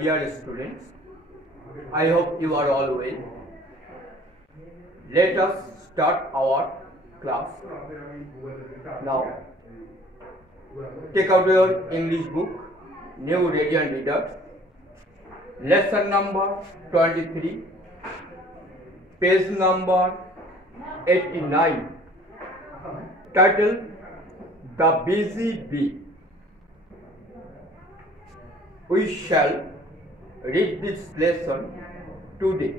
dear students, I hope you are all well. Let us start our class. Now, take out your English book, New Radiant Reader, lesson number 23, page number 89, title The Busy Bee. We shall read this lesson today.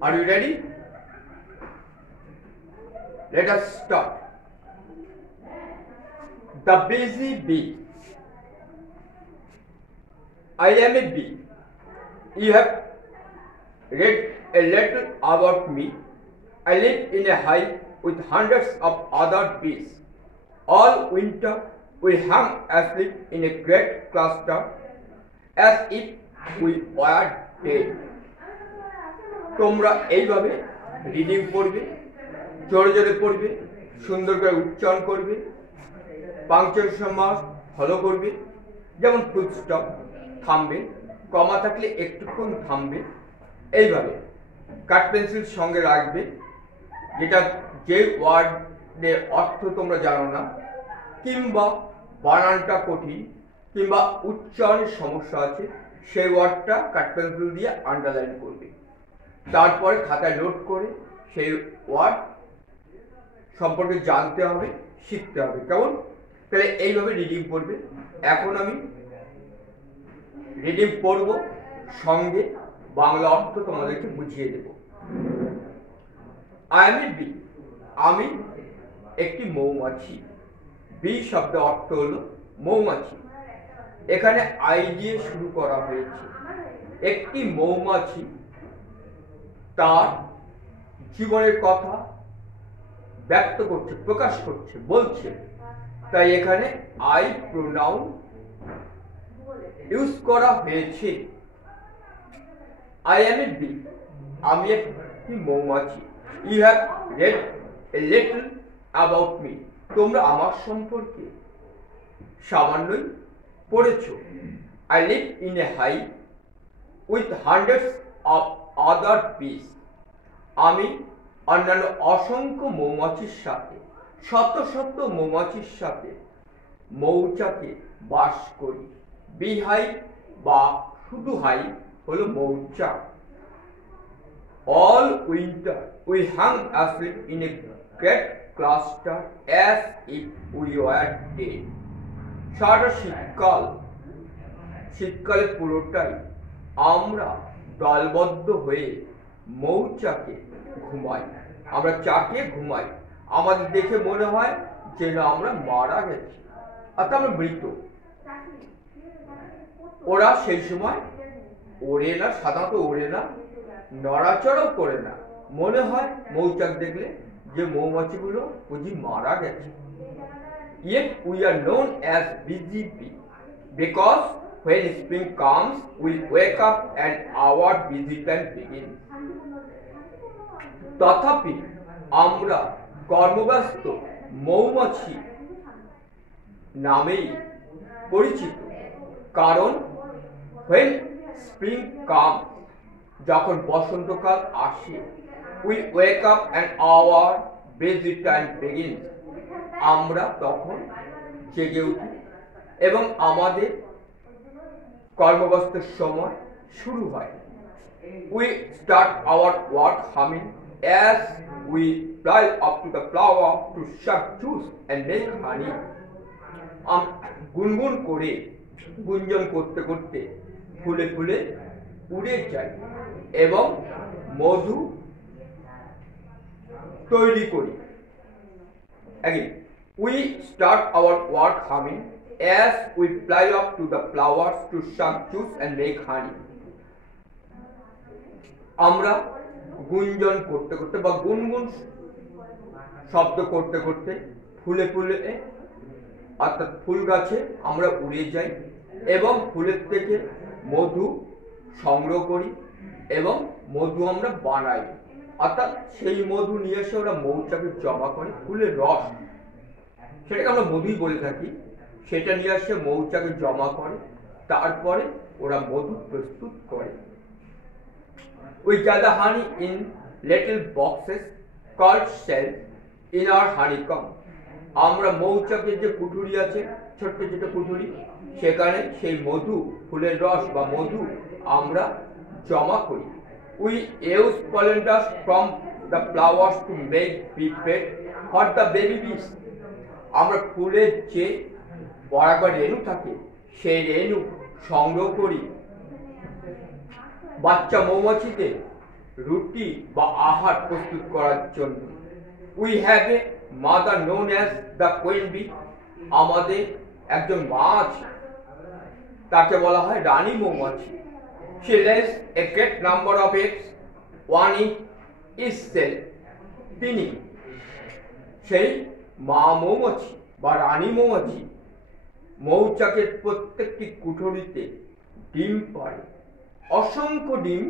Are you ready? Let us start. The busy bee. I am a bee. You have read a little about me. I live in a hive with hundreds of other bees. All winter we hung asleep in a great cluster as if we were dead. তোমরা এইভাবে reading পড়বে, জোরে জোরে পড়বে, সুন্দর করে উচ্চারণ করবে, পাংচুয়েশন মার্ক ফলো করবে, যেমন ফুল স্টপ, থামবে, কমা থাকলে একটুক্ষণ থামবে, এইভাবে কাট পেন্সিল সঙ্গে রাখবে, যেটা যে ওয়ার্ডের অর্থ তোমরা জানো না কিংবা বানানটা কঠিন কিংবা উচ্চারণের সমস্যা আছে সেই ওয়ার্ডটা কাট পেন্সিল দিয়ে আন্ডারলাইন করবে, তারপরে খাতায় নোট করে সেই ওয়ার্ড সম্পর্কে জানতে হবে, শিখতে হবে। কেমন? তাহলে এইভাবে রিডিং পড়বে। এখন আমি রিডিং পড়ব, সঙ্গে বাংলা অর্থ তোমাদেরকে বুঝিয়ে দেব। আই এম এ বি, আমি একটি মৌমাছি। বি শব্দের অর্থ হলো মৌমাছি। এখানে আই দিয়ে শুরু করা হয়েছে। একটি মৌমাছি তার জীবনের কথা ব্যক্ত করছে, প্রকাশ করছে, বলছে, তাই এখানে আই প্রোনাউন ইউজ করা হয়েছে। আই এম এ বি, আমি একটি মৌমাছি। You have read a little about me, তোমরা আমার সম্পর্কে সামান্যই পড়েছ। I live in a hive with hundreds of other bees, আমি অন্যান্য অসংখ্য মৌমাছির সাথে, শত শত মৌমাছির সাথে মৌচাকে বাস করি। বি হাইভ বা শুধু হাইভ হলো মৌচাক। All winter we hang asleep in a great cluster as if we were dead. সারা শীতকালে পুরোটাই আমরা দলবদ্ধ হয়ে মৌচাকে ঘুমাই। আমরা চাকে ঘুমাই, আমাদের দেখে মনে হয় যেন আমরা মারা গেছি, অর্থাৎ আমরা মৃত। ওরা সেই সময় ওড়ে না, সাধারণত ওড়ে না, নড়াচড়াও করে না। মনে হয় মৌচাক দেখলে যে মৌমাছিগুলো বুঝি মারা গেছে। Yet we are known as busy bee because when spring comes we wake up and our busy time begins. তথাপি আমরা কর্মব্যস্ত মৌমাছি নামেই পরিচিত, কারণ when spring comes, যখন বসন্তকাল আসে, we wake up and our busy time begins, আমরা তখন জেগে উঠি এবং আমাদের কর্মব্যস্ত সময় শুরু হয়। We start our work humming as we fly up to the flower to suck juice and make honey. গুনগুন করে, গুঞ্জন করতে করতে ফুলে ফুলে উড়ে যাই এবং মধু তৈরি করি। Again, we start our work humming as we fly up to the flowers to suck juice and make honey. আমরা গুঞ্জন করতে করতে বা গুনগুন শব্দ করতে করতে ফুলে ফুলে, অর্থাৎ ফুল গাছে আমরা উড়ে যাই এবং ফুলের থেকে মধু সংগ্রহ করি এবং মধু আমরা বানাই, অর্থাৎ সেই মধু নিয়ে এসে ওরা মৌচাকে জমা করে ফুলের রস, সেটাকে আমরা মধুই বলে থাকি। সেটা নিয়ে আসে মৌচাকে জমা করে, তারপরে ওরা মধু প্রস্তুত করে। We gather honey in little boxes called cells in our honeycomb. আমরা মৌচাকের যে কুঠুরি আছে, ছোট্ট ছোট কুঠুরি, সেখানে সেই মধু, ফুলের রস বা মধু আমরা জমা করি। We use pollen dust from the flowers to make bee bed for the baby bees. আমরা ফুলের যে পরাগা রেণু থাকে সেই রেণু সংগ্রহ করি বাচ্চা মৌমাছিতে রুটি বা আহার প্রস্তুত করার জন্য। We have a mother known as the queen bee. আমাদের একজন মা আছে, তাকে বলা হয় রানী মৌমাছি। She lays a great number of eggs, one in each cell. তিনি সেই মা মৌমাছি বা রানী মৌমাছি মৌচাকের প্রত্যেকটি কুঠরিতে ডিম পাড়ে, অসংখ্য ডিম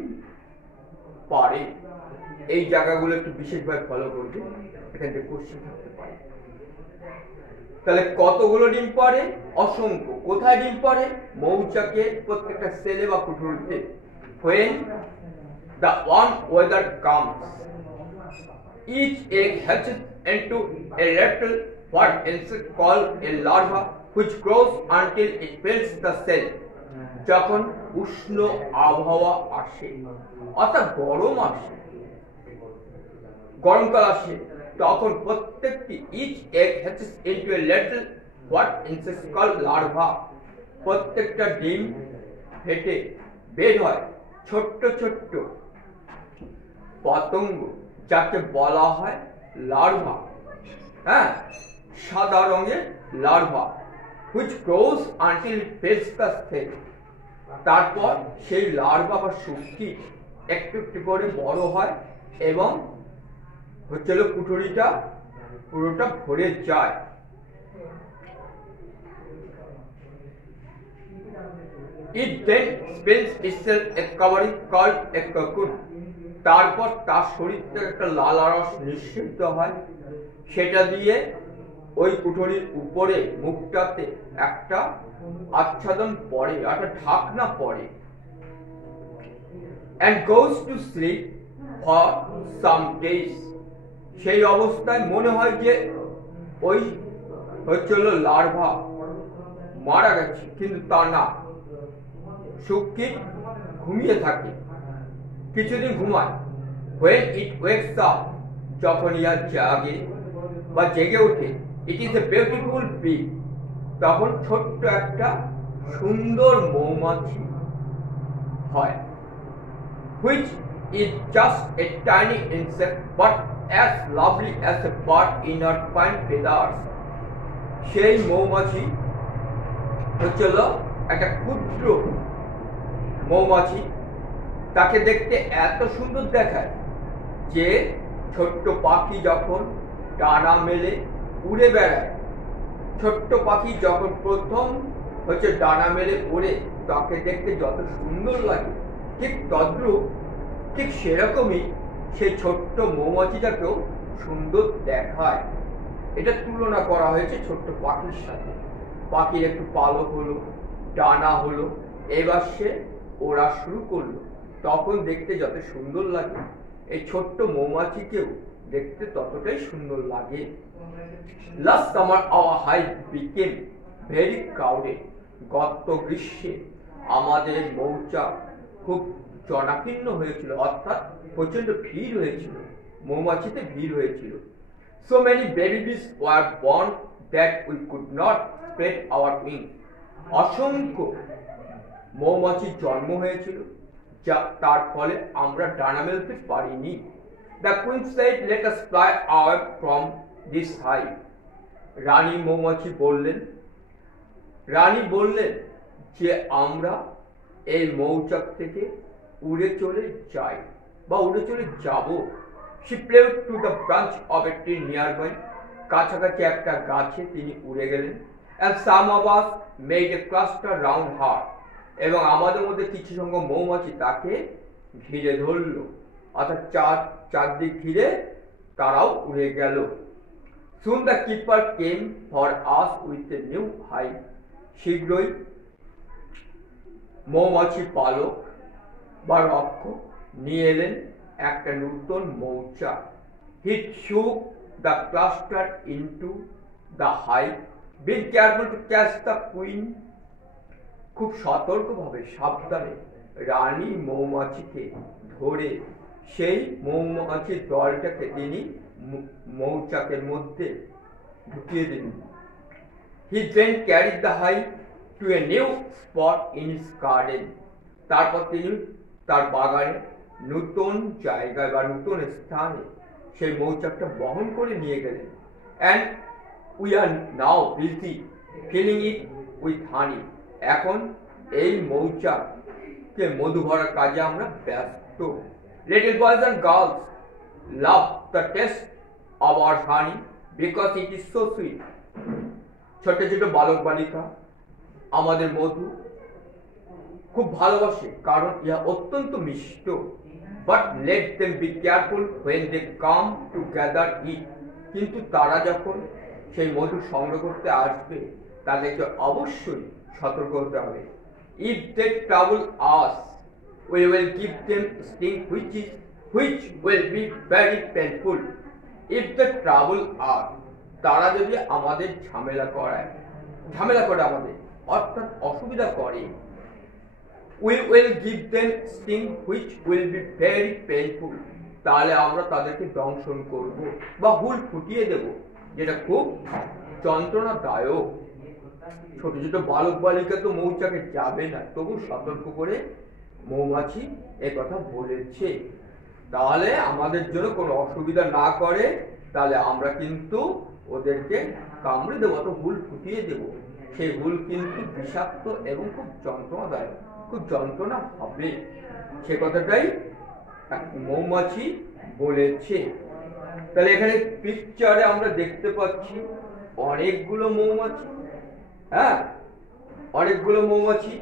পারে। এই জায়গাগুলো একটু বিশেষভাবে ফলো করবে, এখান থেকে কোশ্চেন থাকতে পারে। তাহলে কতগুলো ডিম পারে? অসংখ্য। কোথায় ডিম পারে? মৌচাকের প্রত্যেকটা সেলে বা কুঠরিতে। When the warm weather comes, each egg hatches into a little what insect called a larva, which grows until it fills the cell. যখন উষ্ণ আবহাওয়া আসে, অর্থাৎ গরম আসে, গরমকাল আসে, তখন প্রত্যেকটি each egg hatches into a little what insect called larva. প্রত্যেকটা ডিম ফেটে বের হয় ছোট্ট ছোট্ট পতঙ্গ, যাকে বলা হয় লার্ভা। হ্যাঁ, সাদা রঙের larva, which grows until it fills the cell. তারপর সেই লার্ভা বা শুটকি একটু একটু করে বড় হয় এবং হচ্ছিল কুঠুরিটা পুরোটা ভরে যায়। It then spins itself a covering called a cocoon. তারপর তার শরীর থেকে একটা লালা রস নিঃসৃত হয়, সেটা দিয়ে ওই কুঠরির উপরে মুখটাতে একটা আচ্ছাদন পড়ে, একটা ঢাকনা পড়ে। And goes to sleep for some days. সেই অবস্থায় মনে হয় যে ওই হচ্ছিল লার্ভা মারা গেছে, কিন্তু তা না, শুটকি ঘুমিয়ে থাকে, কিছুদিন ঘুমায়। When it wakes up, যখন ইয়া জাগে বা জেগে ওঠে, it is a beautiful bee. তখন ছোট্ট একটা সুন্দর মৌমাছি হয়, which is just a tiny insect but as lovely as a bird in her fine feathers. সেই মৌমাছি হচ্ছিল একটা ক্ষুদ্র মৌমাছি, তাকে দেখতে এত সুন্দর দেখায় যে ছোট্ট পাখি যখন ডানা মেলে উড়ে বেড়ায়, ছোট্ট পাখি যখন প্রথম হচ্ছে ডানা মেলে ওড়ে, তাকে দেখতে যত সুন্দর লাগে, ঠিক তদ্রূপ, ঠিক সেরকমই সেই ছোট্ট মৌমাছিটাকেও সুন্দর দেখায়। এটা তুলনা করা হয়েছে ছোট্ট পাখির সাথে। পাখির একটু পালক হলো, ডানা হলো, এবার সে ওড়া শুরু করলো, তখন দেখতে যত সুন্দর লাগে, এই ছোট্ট মৌমাছিকেও দেখতে ততটাই সুন্দর লাগে। Last summer our hive became very crowded. গত গ্রীষ্মে আমাদের মৌচাক খুব জনাকীর্ণ হয়েছিল, অর্থাৎ প্রচন্ড ভিড় হয়েছিল, মৌমাছিতে ভিড় হয়েছিল। So many baby bees were born that we could not spread our wings. অসংখ্য মৌমাছির জন্ম হয়েছিল, যা তার ফলে আমরা ডানা মেলতে পারিনি। The queen said, "Let us fly away from this hive." রানী মৌমাছি বললেন, যে আমরা এই মৌচাক থেকে উড়ে চলে যাই বা উড়ে চলে যাব। She flew to the branch of a tree nearby. কাছাকাছি একটা গাছে তিনি উড়ে গেলেন। And some of us made a cluster round her. এবং আমাদের মধ্যে কিছু সংখ্যক মৌমাছি তাকে ঘিরে ধরল, অর্থাৎ চারদিক ঘিরে তারাও উড়ে গেল। Soon the keeper came for us with a new hive. শীঘ্রই মৌমাছি পালক বা রক্ষক নিয়ে এলেন একটা নূতন মৌচাক। He shook the cluster into the hive, being careful to catch the queen. খুব সতর্কভাবে সাবধানে রানী মৌমাছিকে ধরে সেই মৌমাছির দলটাকে তিনি মৌচাকের মধ্যে ঢুকিয়ে দিলেন। He then carried the hive to a new spot in his garden. তারপর তিনি তার বাগানে নতুন জায়গায় বা নতুন স্থানে সেই মৌচাকটা বহন করে নিয়ে গেলেন। And we are now busy filling it with honey. এখন এই মৌচাককে মধু ভরার কাজে আমরা ব্যস্ত। Little boys and girls love the taste of our honey because it is so sweet. ছোট ছোট বালক বালিকা আমাদের মধু খুব ভালোবাসে কারণ ইহা অত্যন্ত মিষ্ট। But let them be careful when they come to gather it. কিন্তু তারা যখন সেই মধু সংগ্রহ করতে আসবে তাদেরকে অবশ্যই সতর্ক হতে হবে। If they trouble us, we will give them sting which will be very painful. If they trouble us, তারা যদি আমাদের ঝামেলা করে আমাদের অর্থাৎ অসুবিধা করে, we will give them sting which will be very painful. তাহলে আমরা তাদেরকে দংশন করব বা হুল ফুটিয়ে দেব, যেটা খুব যন্ত্রণাদায়ক। ছোট ছোট বালক বালিকা তো মৌচাকে যাবে না, তবু সতর্ক করে মৌমাছি কথা বলেছে। তাহলে আমাদের জন্য কোনো অসুবিধা না করে তাহলে আমরা কিন্তু ওদেরকে কামড়ে দেবো, তো হুল ফুটিয়ে দেব। সেই হুল কিন্তু বিষাক্ত এবং খুব যন্ত্রণাদায়ক, খুব যন্ত্রণা হবে, সে কথাটাই মৌমাছি বলেছে। তাহলে এখানে পিকচারে আমরা দেখতে পাচ্ছি অনেকগুলো মৌমাছি, হ্যাঁ অনেকগুলো মৌমাছি।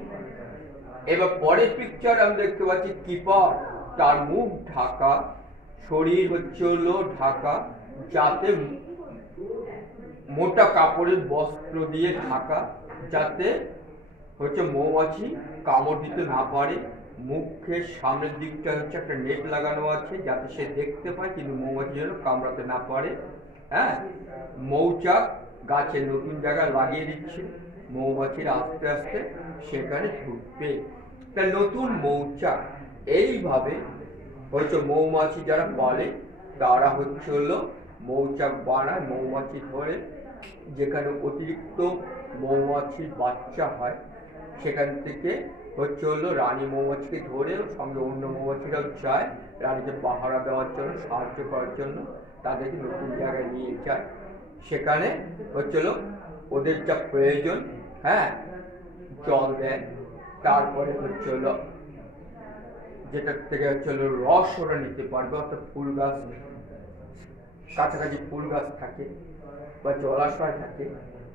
এবার পরের পিকচার আমরা দেখতে পাচ্ছি কিপার, তার মুখ ঢাকা, শরীর হলো ঢাকা, যাতে মোটা কাপড়ের বস্ত্র দিয়ে ঢাকা, যাতে মৌমাছি কামড় দিতে না পারে। মুখের সামনের দিকটা একটা নেট লাগানো আছে যাতে সে দেখতে পায় কিন্তু মৌমাছি যেন কামড়াতে না পারে। হ্যাঁ, মৌচাক গাছের নতুন জায়গায় লাগিয়ে দিচ্ছে, মৌমাছিরা আস্তে আস্তে সেখানে ঢুকবে। তা নতুন মৌচাক এইভাবে মৌমাছি যারা পালে তারা মৌচাক বানায়, মৌমাছি ধরে যেখানে অতিরিক্ত মৌমাছির বাচ্চা হয় সেখান থেকে রানী মৌমাছিকে ধরে সঙ্গে অন্য মৌমাছিরাও যায় রানীকে পাহারা দেওয়ার জন্য, সাহায্য করার জন্য, তাদেরকে নতুন জায়গায় নিয়ে যায়। সেখানে ওদের যা প্রয়োজন, হ্যাঁ জল দেন, তারপরে যেটার থেকে রস ওরা নিতে পারবে, অর্থাৎ ফুল গাছ, কাছাকাছি ফুল গাছ থাকে বা জলাশয় থাকে,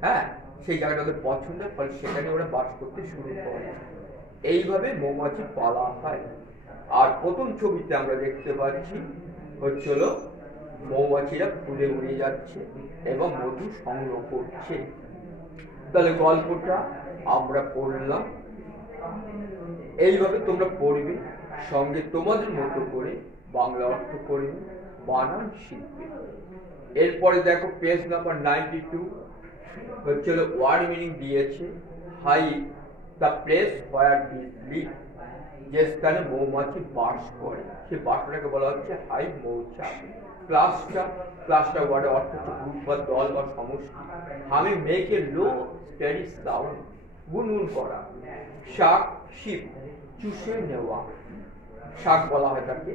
হ্যাঁ সেই জায়গাটা ওদের পছন্দের, ফলে সেখানে ওরা বাস করতে শুরু করে। এইভাবে মৌমাছি পালা হয়। আর প্রথম ছবিতে আমরা দেখতে পাচ্ছি মৌমাছিরা ফুলে উড়ে যাচ্ছে এবং মধু সংগ্রহ করছে। তাহলে গল্পটা আমরা পড়লাম, এইভাবে তোমরা পড়বে, সঙ্গে তোমাদের মতো করে বাংলা অর্থ করবে, বানান শিখবে। এরপরে দেখো পেজ নাম্বার 92 ওয়ার্ড মিনিং দিয়েছে হাই দ্য প্লেস হোয়ার বিজ লিভ, যে স্থানে মৌমাছি বাস করে সেই বাসটাকে বলা হচ্ছে হাই মৌচাক। ক্লাসটা ওয়ার্ডের অর্থ হচ্ছে গ্রুপ বা দল বা সমষ্টি। আমি make a low steady sound, গুনগুন করা। শাক শিপ, চুষে নেওয়া, শাক বলা হয় তাকে,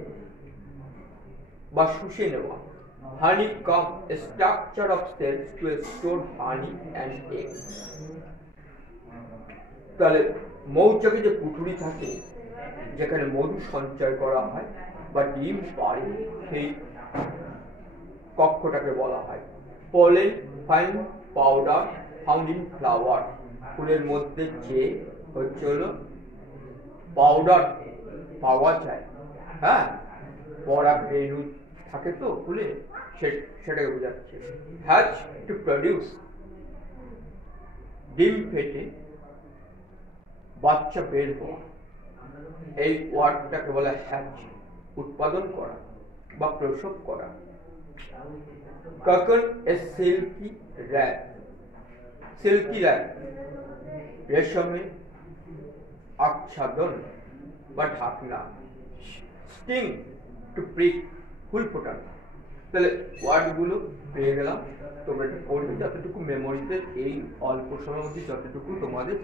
বা শুষে নেওয়া। হানি কাম, a structure of cells to store honey and eggs. তাহলে মৌচাকে যে পুটুরি থাকে যেখানে মধু সঞ্চয় করা হয় বা ডিম পারে, সেই কক্ষটাকে বলা হয় pollen fine powder found in flower. ফুলের মধ্যে যে পাউডার পাওয়া যায়, হ্যাঁ পরাগরেণু থাকে তো ফুলে, সেটাকে বোঝাচ্ছে। হ্যাচ টু প্রডিউস, ডিম ফেটে বাচ্চা বের হওয়া, এই ওয়ার্ডটাকে বলে হ্যাচ, উৎপাদন করা বা প্রসব করা। কখন এ সিল্কি র্যাপ, সিল্কি র্যাপ রেশমে আচ্ছাদন বা ঢাকনা। স্টিং টু প্রিক, ফুল ফোটানো। তাহলে ওয়ার্ডগুলো পেয়ে গেলাম, তোমরা এটা পড়বে যতটুকু মেমোরিতে, এই অল্প সময়ের মধ্যে যতটুকু তোমাদের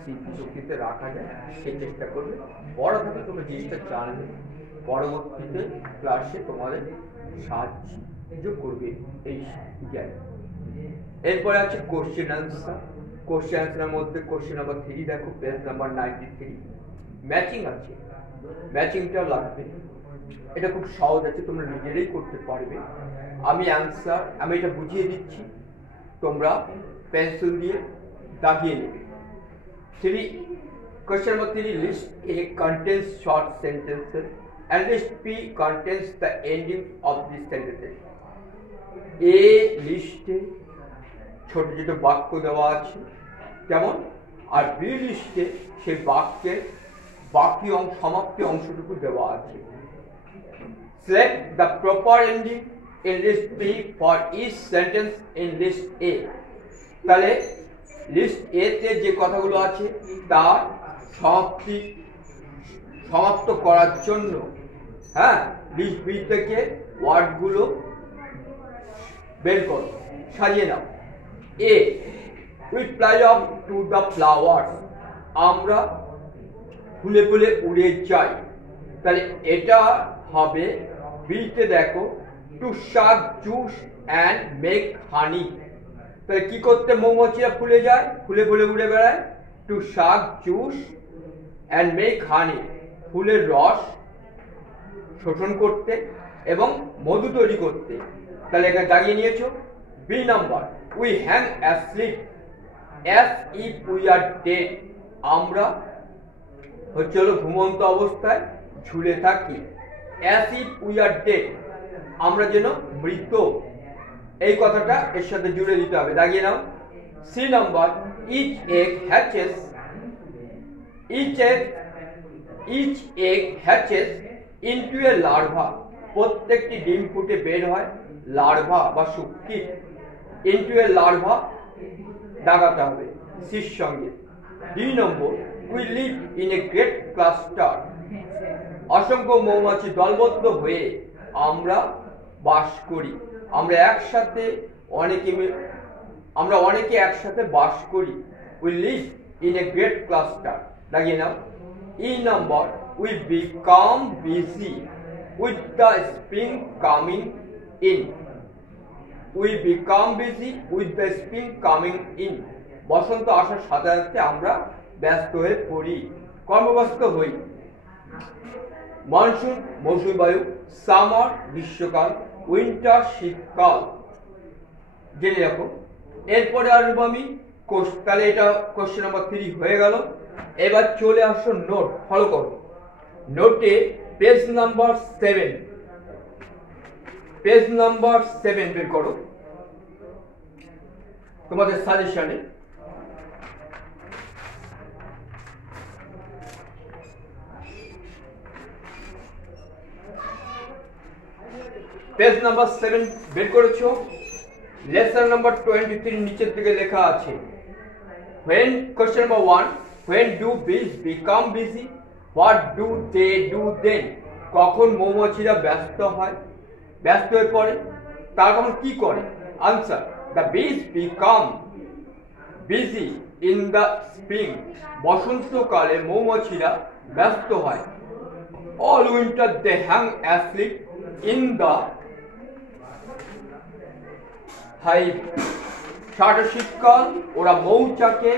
স্মৃতিশক্তিতে রাখা যায় সেই চেষ্টা করবে। বড় থাকলে তোমরা জিনিসটা জানবে, পরবর্তীতে ক্লাসে তোমাদের সাহায্য করবে এই জ্ঞান। এরপরে আছে কোশ্চেন আনসার। কোশ্চেন আনসারের মধ্যে কোশ্চেন নাম্বার 3 দেখো, পেজ নাম্বার 93। ম্যাচিং আছে, ম্যাচিংটা লাগবে। এটা খুব সহজ আছে, তোমরা নিজেরাই করতে পারবে। আমি এটা বুঝিয়ে দিচ্ছি, তোমরা পেন্সিল দিয়ে দাগিয়ে নেবে। 3 question number 3, list A contains short sentences and list B contains the ending of these sentences. A লিস্টে ছোট ছোট বাক্য দেওয়া আছে কেমন, আর বি লিস্টে সেই বাক্যের বাকি সমাপ্তি অংশটুকু দেওয়া আছে। Select the proper ending in list B for each sentence in list A. তাহলে লিস্ট এ তে যে কথাগুলো আছে তার সমাপ্ত করার জন্য লিস্ট বি থেকে ওয়ার্ডগুলো বের করো, সাজিয়ে নাও। A, we fly off to the flowers, আমরা ফুলে ফুলে উড়ে যাই। তাহলে এটা হবে বিতে দেখো, টু শাক জুস অ্যান্ড মেক হানি। তাহলে কি করতে মৌমাছিরা ফুলে যায়, ফুলে ফুলে উড়ে বেড়ায়? টু শাক জুস অ্যান্ড মেক হানি, ফুলের রস শোষণ করতে এবং মধু তৈরি করতে। তাহলে এখানে দাগিয়ে নিয়েছো। B number, we hang asleep as if we are dead, আমরা হলো ঘুমন্ত অবস্থায় ঝুলে থাকি। As if we are dead, আমরা যেন মৃত, এই কথাটা এর সাথে জুড়ে দিতে হবে, দাগিয়ে নাও। C number, each egg hatches, each egg hatches into a larva, প্রত্যেকটি ডিম ফুটে বের হয় লার্ভা বা শুক্তি। ইনটু এ লার্ভা দাগাতে হবে সির সঙ্গে। D number, we live in a great cluster, অসংখ্য মৌমাছি দলবদ্ধ হয়ে আমরা বাস করি। আমরা অনেকে একসাথে বাস করি। We live in a great cluster, দাগিয়ে নাও। E number, we become busy with the spring coming in, we become busy with the spring coming in, বসন্ত আসার সাথে সাথে আমরা ব্যস্ত হয়ে পড়ি, কর্মব্যস্ত হই। মনসুন মৌসুমী বায়ু, সামার গ্রীষ্মকাল, উইন্টার শীতকাল, জেনে রাখো। এরপরে আসবো আমি, তাহলে এটা কোশ্চেন নাম্বার 3 হয়ে গেল। এবার চলে আসো নোট, ফলো করো। নোটে পেজ নাম্বার 7, পেজ নাম্বার 7 বের করো তোমাদের সাজেশনে। পেজ নাম্বার 7 বের করেছো। লেসন নাম্বার 23 নিচের দিকে লেখা আছে, when question number 1, when do bees become busy, what do they do then, কখন মৌমাছিরা ব্যস্ত হয়ে পড়ে, তারা তখন কি করে? Answer, the bees become busy in the spring, বসন্তকালে মৌমাছিরা ব্যস্ত হয়। all winter they hang asleep in the hive, সারা শীতকাল ওরা মৌচাকে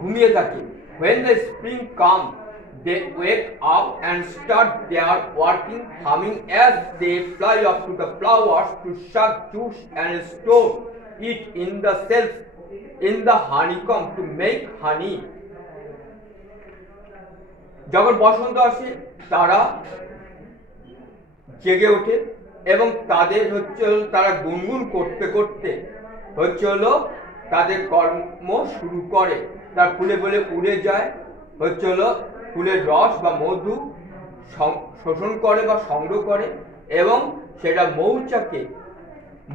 ঘুমিয়ে থাকে। when the spring comes they wake up and start their working, humming as they fly up to the flowers to suck juice and store it in the cells in the honeycomb to make honey. যখন বসন্ত আসে তারা জেগে ওঠে এবং তাদের হচ্ছে তারা গুনগুন করতে করতে হচ্ছে তাদের কর্ম শুরু করে। তার ফুলে ফুলে উড়ে যায়, হচ্ছে ফুলের রস বা মধু শোষণ করে বা সংগ্রহ করে এবং সেটা মৌচাকে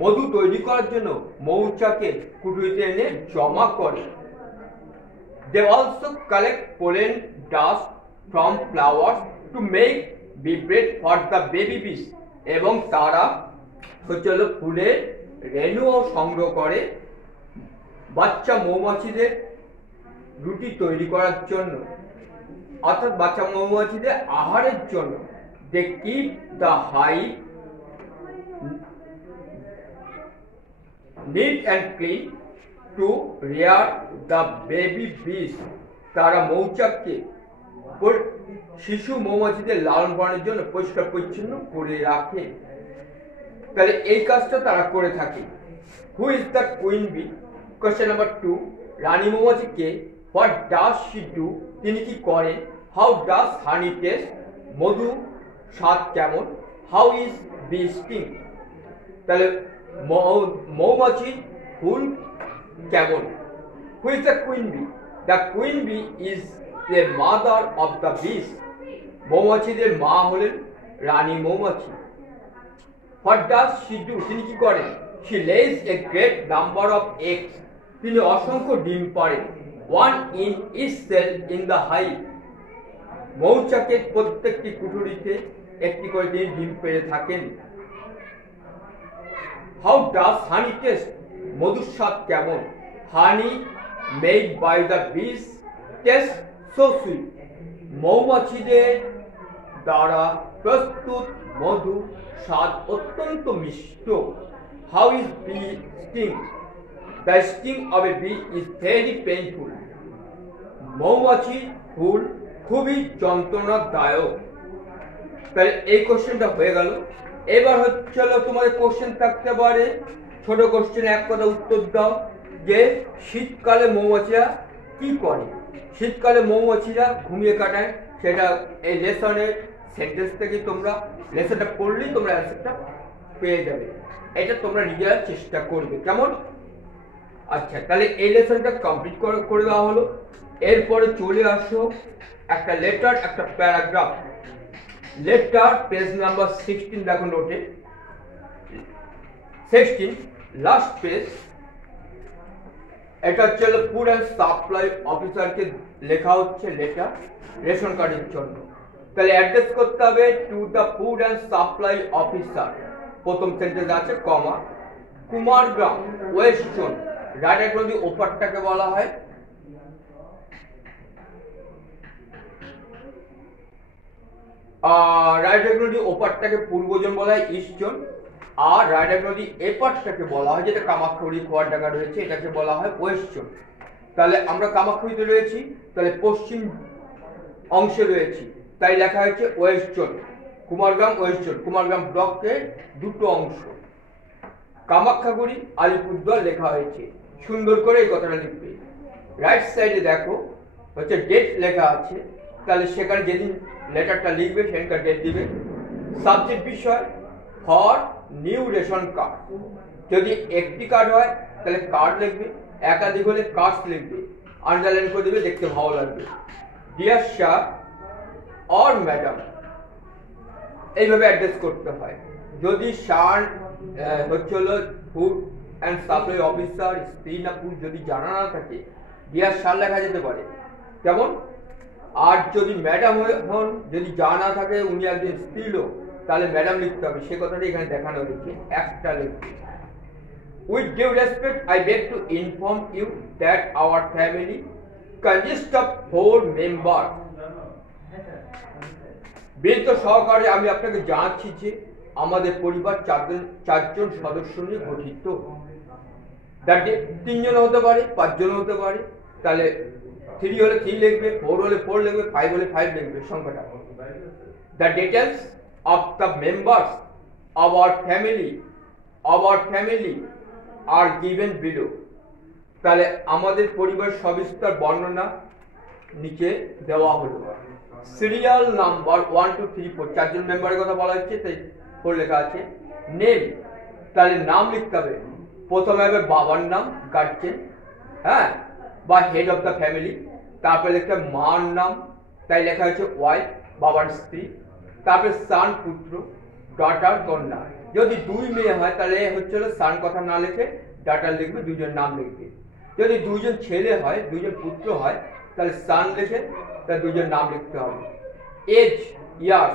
মধু তৈরি করার জন্য মৌচাকে কুঠুরিতে এনে জমা করে। They also collect pollen dust from flowers to make bee bread for the baby bees এবং তারা হচ্ছে ফুলের রেণুও সংগ্রহ করে বাচ্চা মৌমাছিদের রুটি তৈরি করার জন্য, অর্থাৎ বাচ্চা মৌমাছিদের আহারের জন্য। They keep the hive neat and clean to rear the baby bees তারা মৌচাককে শিশু মৌমাছিদের লালন পালনের জন্য পরিষ্কার পরিচ্ছন্ন করে রাখে। তাহলে এই কাজটা তারা করে থাকে। Who is the queen bee? Question number 2, রানী মৌমাছি কে? What does she do? তিনি কি করেন? How does honey taste? মধু স্বাদ কেমন? How is bee sting? তাহলে মৌমাছি ফুল কেমন? Who is the queen bee? The queen bee is the mother of the bees. মৌমাছিদের মা হলেন রানী মৌমাছি। What does she do? তিনি কি করেন? She lays a great number of eggs. তিনি অসংখ্য ডিম পাড়েন। One in each cell in the hive. মৌচাকের প্রত্যেকটি কুঠুরিতে একটি করে তিনি ডিম পেড়ে থাকেন। How does honey taste? মধুর স্বাদ কেমন? Honey made by the bees taste so sweet. মৌমাছিদের দ্বারা প্রস্তুত মধু স্বাদ অত্যন্ত মিষ্ট। How is bee sting? The sting of a bee is very painful. মৌমাছি ফুল খুবই যন্ত্রণাদায়ক। তাহলে এই কোশ্চেনটা হয়ে গেল। এবার হচ্ছে তোমাদের কোশ্চেন থাকতে পারে, ছোট কোশ্চেন এক কথা উত্তর দাও যে শীতকালে মৌমাছিরা কি করে? শীতকালে মৌমাছিরা ঘুমিয়ে কাটায়। সেটা এই লেসনের সেন্টেন্স থেকে তোমরা লেসনটা পড়লেই তোমরা অ্যান্সারটা পেয়ে যাবে। এটা তোমরা নিজেরা চেষ্টা করবে, কেমন? আচ্ছা, তাহলে এই লেসনটা কমপ্লিট করে দেওয়া হলো। এরপরে চলে আসো একটা লেটার, একটা প্যারাগ্রাফ। লেটার পেজ নাম্বার 16 দেখো নোটে। 16 লাস্ট পেজ। এটা হচ্ছে ফুড অ্যান্ড সাপ্লাই অফিসারকে লেখা হচ্ছে লেটার রেশন কার্ডের জন্য। তাহলে অ্যাড্রেস করতে হবে to the food and supply officer. প্রথম সেন্টেন্স আছে কমা, কুমারগ্রাম ওয়েস্ট জোন। রাইডার নদী ওপারটাকে বলা হয় রাইডার নদী ওপারটাকে পূর্ব জোন বলা হয় ইস্ট জোন, আর রাইডার নদী এপারটাকে বলা হয়, যেটা কামাখ্যাগুড়ি কুয়ারডাঙ্গা রয়েছে, এটাকে বলা হয় ওয়েস্ট জোন। তাহলে আমরা কামাখ্যাগুড়িতে রয়েছি, তাহলে পশ্চিম অংশে রয়েছি, তাই লেখা হয়েছে West zone. Kumargram West zone. Kumargram ব্লকের দুটো অংশ। কামাখ্যাগুড়ি আলিপুরদুয়ার লেখা হয়েছে। সুন্দর করে এই কথাটা লিখবে। রাইট সাইডে দেখো হচ্ছে ডেট লেখা আছে, তাহলে সেখানে যেদিন লেটারটা লিখবে সেখানকার ডেট দিবে। সাবজেক্ট বিষয় ফর নিউ রেশন কার্ড। যদি একটি কার্ড হয় তাহলে কার্ড লিখবে, একাধিক হলে কার্ডস লিখবে, আন্ডারলাইন করে দেবে, দেখতে ভালো লাগবে। ডিয়ার স্যার অর ম্যাডাম, এইভাবে অ্যাড্রেস করতে হয়। যদি স্যার হচ্ছে ফুড অ্যান্ড সাপ্লাই অফিসার স্ত্রী না পুরুষ যদি জানা না থাকে, ডিয়ার স্যার লেখা যেতে পারে, কেমন? আর যদি ম্যাডাম হন, যদি জানা থাকে উনি একজন স্ত্রী লোক, তাহলে ম্যাডাম লিখতে হবে। সে কথাটা এখানে দেখানো হয়েছে, একটা লিখবে। With due respect, I beg to inform you that our family consists of 4 members. বিনীত সহকারে আমি আপনাকে জানাচ্ছি যে আমাদের পরিবার চারজন সদস্য নিয়ে গঠিত। দ্যাট 3 জন হতে পারে, 5 জন হতে পারে। তাহলে 3 হলে 3 লিখবে, 4 হলে 4 লিখবে, 5 হলে 5 লিখবে সংখ্যাটা। The details of the members of our family are given below. তাহলে আমাদের পরিবার সবিস্তার বর্ণনা নিচে দেওয়া হলো। সিরিয়াল নাম্বার 1 2 3 4 চারজন মেম্বারের কথা বলা হচ্ছে, তাই ফোর লেখা আছে। নেম, তাহলে নাম লিখতে হবে। প্রথমে হবে বাবার নাম, গার্জেন, হ্যাঁ, বা হেড অফ দ্য ফ্যামিলি। তারপরে লিখতে হবে মার নাম, তাই লেখা হচ্ছে ওয়াইফ, বাবার স্ত্রী। তারপরে সান পুত্র, ডটার কন্যা। যদি দুই মেয়ে হয় তাহলে হচ্ছে সান কথা না লিখে ডটার লিখবে, দুজন নাম লিখবে। যদি দুজন ছেলে হয়, দুজন পুত্র হয়, তাহলে সান লিখে তার দুজন নাম লিখতে হবে। এজ, ইয়ার,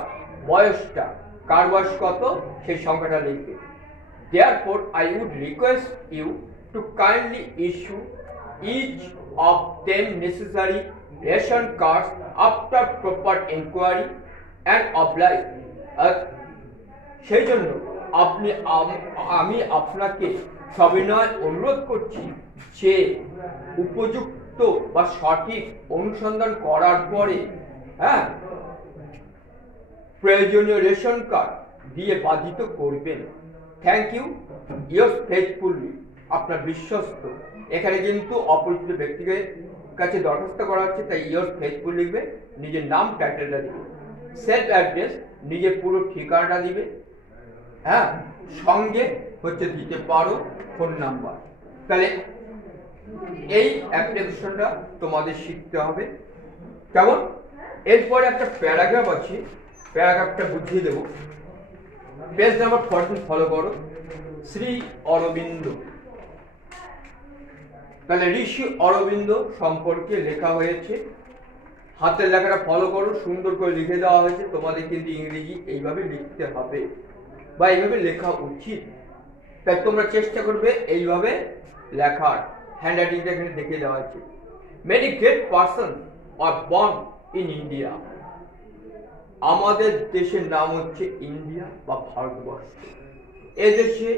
বয়সটা, কার বয়স কত সেই সংখ্যাটা লিখবে। Therefore, I would request you to kindly issue each of them necessary ration cards after proper inquiry and oblige. সেই জন্য আমি আপনাকে সবিনয় অনুরোধ করছি যে উপযুক্ত বা সঠিক অনুসন্ধান করার পরে, হ্যাঁ, প্রয়োজনীয় রেশন কার্ড দিয়ে বাধিত করবেন। থ্যাংক ইউ, ইয়োর ফেথফুলি, আপনার বিশ্বস্ত। এখানে কিন্তু অপরিচিত ব্যক্তিকে কাছে দরখাস্ত করা হচ্ছে, তাই ইয়োর ফেথফুল লিখবে, নিজের নাম, টাইটেলটা দিবে। সেলফ অ্যাড্রেস, নিজের পুরো ঠিকানাটা দিবে, হ্যাঁ, সঙ্গে হচ্ছে দিতে পারো ফোন নাম্বার। তাহলে এই অ্যাপ্লিকেশনটা তোমাদের শিখতে হবে, কেমন? এরপরে একটা প্যারাগ্রাফ আছে, প্যারাগ্রাফটা বুঝিয়ে দেবো। পেজ নাম্বার 14 ফলো করো। শ্রী অরবিন্দ, তাহলে ঋষি অরবিন্দ সম্পর্কে লেখা হয়েছে। হাতের লেখাটা ফলো করো, সুন্দর করে লিখে দেওয়া হয়েছে। তোমাদের কিন্তু ইংরেজি এইভাবে লিখতে হবে বা এইভাবে লেখা উচিত, তাই তোমরা চেষ্টা করবে এইভাবে লেখার। হ্যান্ড রাইটিংটা এখানে দেখে দেওয়া আছে। Many great person are born in India. আমাদের দেশের নাম হচ্ছে ইন্ডিয়া বা ভারতবর্ষ। এদেশে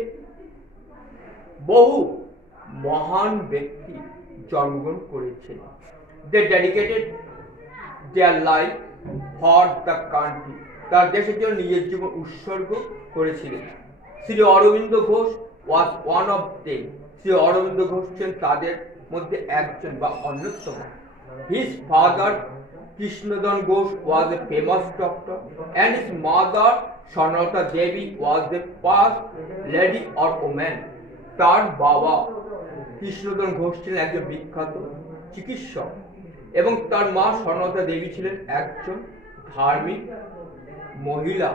বহু মহান ব্যক্তি জন্মগ্রহণ করেছেন। They dedicated their life for the country, তার দেশের জন্য নিজের জীবন উৎসর্গ করেছিলেন। Shri Aurobindo Ghosh was one of them. Shri Aurobindo Ghosh ছিলেন তাদের মধ্যে একজন বা অন্যতম। His father Krishnadhan Ghosh was a famous doctor and his mother Swarnalata Devi was the first lady or woman. তার বাবা কৃষ্ণধন ঘোষ ছিলেন একজন বিখ্যাত চিকিৎসক এবং তার মা স্বর্ণলতা দেবী ছিলেন একজন ধার্মিক মহিলা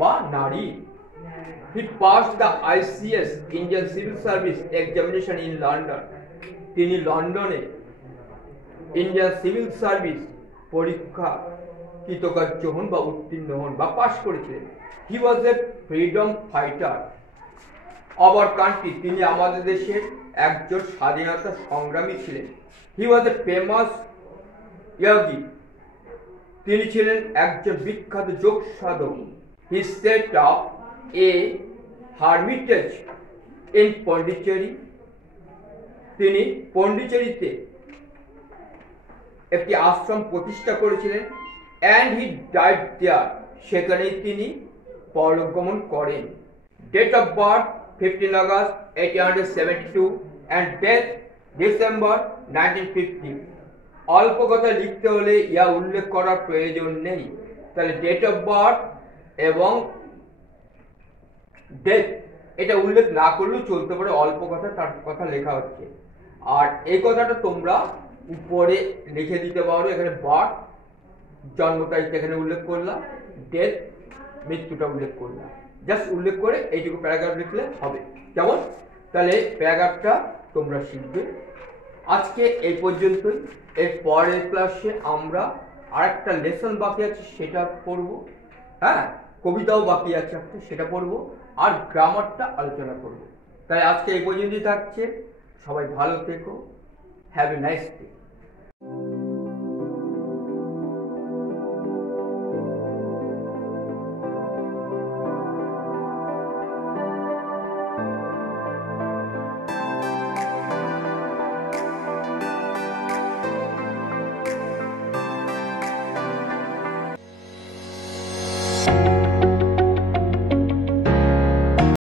বা নারী। He passed the ICS Indian Civil Service examination in London. তিনি লন্ডনে ইন্ডিয়ান সিভিল সার্ভিস পরীক্ষা কৃতকার্য হন বা উত্তীর্ণ হন বা পাশ করেছিলেন। He was a freedom fighter our country, তিনি আমাদের দেশের একজন স্বাধীনতা সংগ্রামী ছিলেন। হি ওয়াজ এ ফেমাস যোগী, তিনি ছিলেন একজন বিখ্যাত যোগ সাধক। He set up a hermitage in Pondicherry, তিনি পন্ডিচেরিতে একটি আশ্রম প্রতিষ্ঠা করেছিলেন। অ্যান্ড হি ডাইড দেয়ার, সেখানেই তিনি পরলোকগমন করেন। Date of birth 15 August 1872 and death December 1950। অল্প কথা লিখতে হলে ইয়া উল্লেখ করার প্রয়োজন নেই, তাহলে ডেট অফ বার্থ এবং ডেথ এটা উল্লেখ না করলেও চলতে পারে, অল্প কথা তার কথা লেখা হচ্ছে। আর এই কথাটা তোমরা উপরে লিখে দিতে পারো। এখানে বার্থ জন্ম তারিখ এখানে উল্লেখ করলাম, ডেথ মৃত্যুটা উল্লেখ করলাম, জাস্ট উল্লেখ করে এইটুকু প্যারাগ্রাফ লিখলে হবে, কেমন? তাহলে প্যারাগ্রাফটা তোমরা শিখবে। আজকে এই পর্যন্তই। এর পরের ক্লাসে আমরা আরেকটা লেসন বাকি আছে সেটা পড়বো, হ্যাঁ, কবিতাও বাকি আছে একটা সেটা পড়বো, আর গ্রামারটা আলোচনা করব। তাই আজকে এই পর্যন্তই থাকছে। সবাই ভালো থেকো। Have a nice day.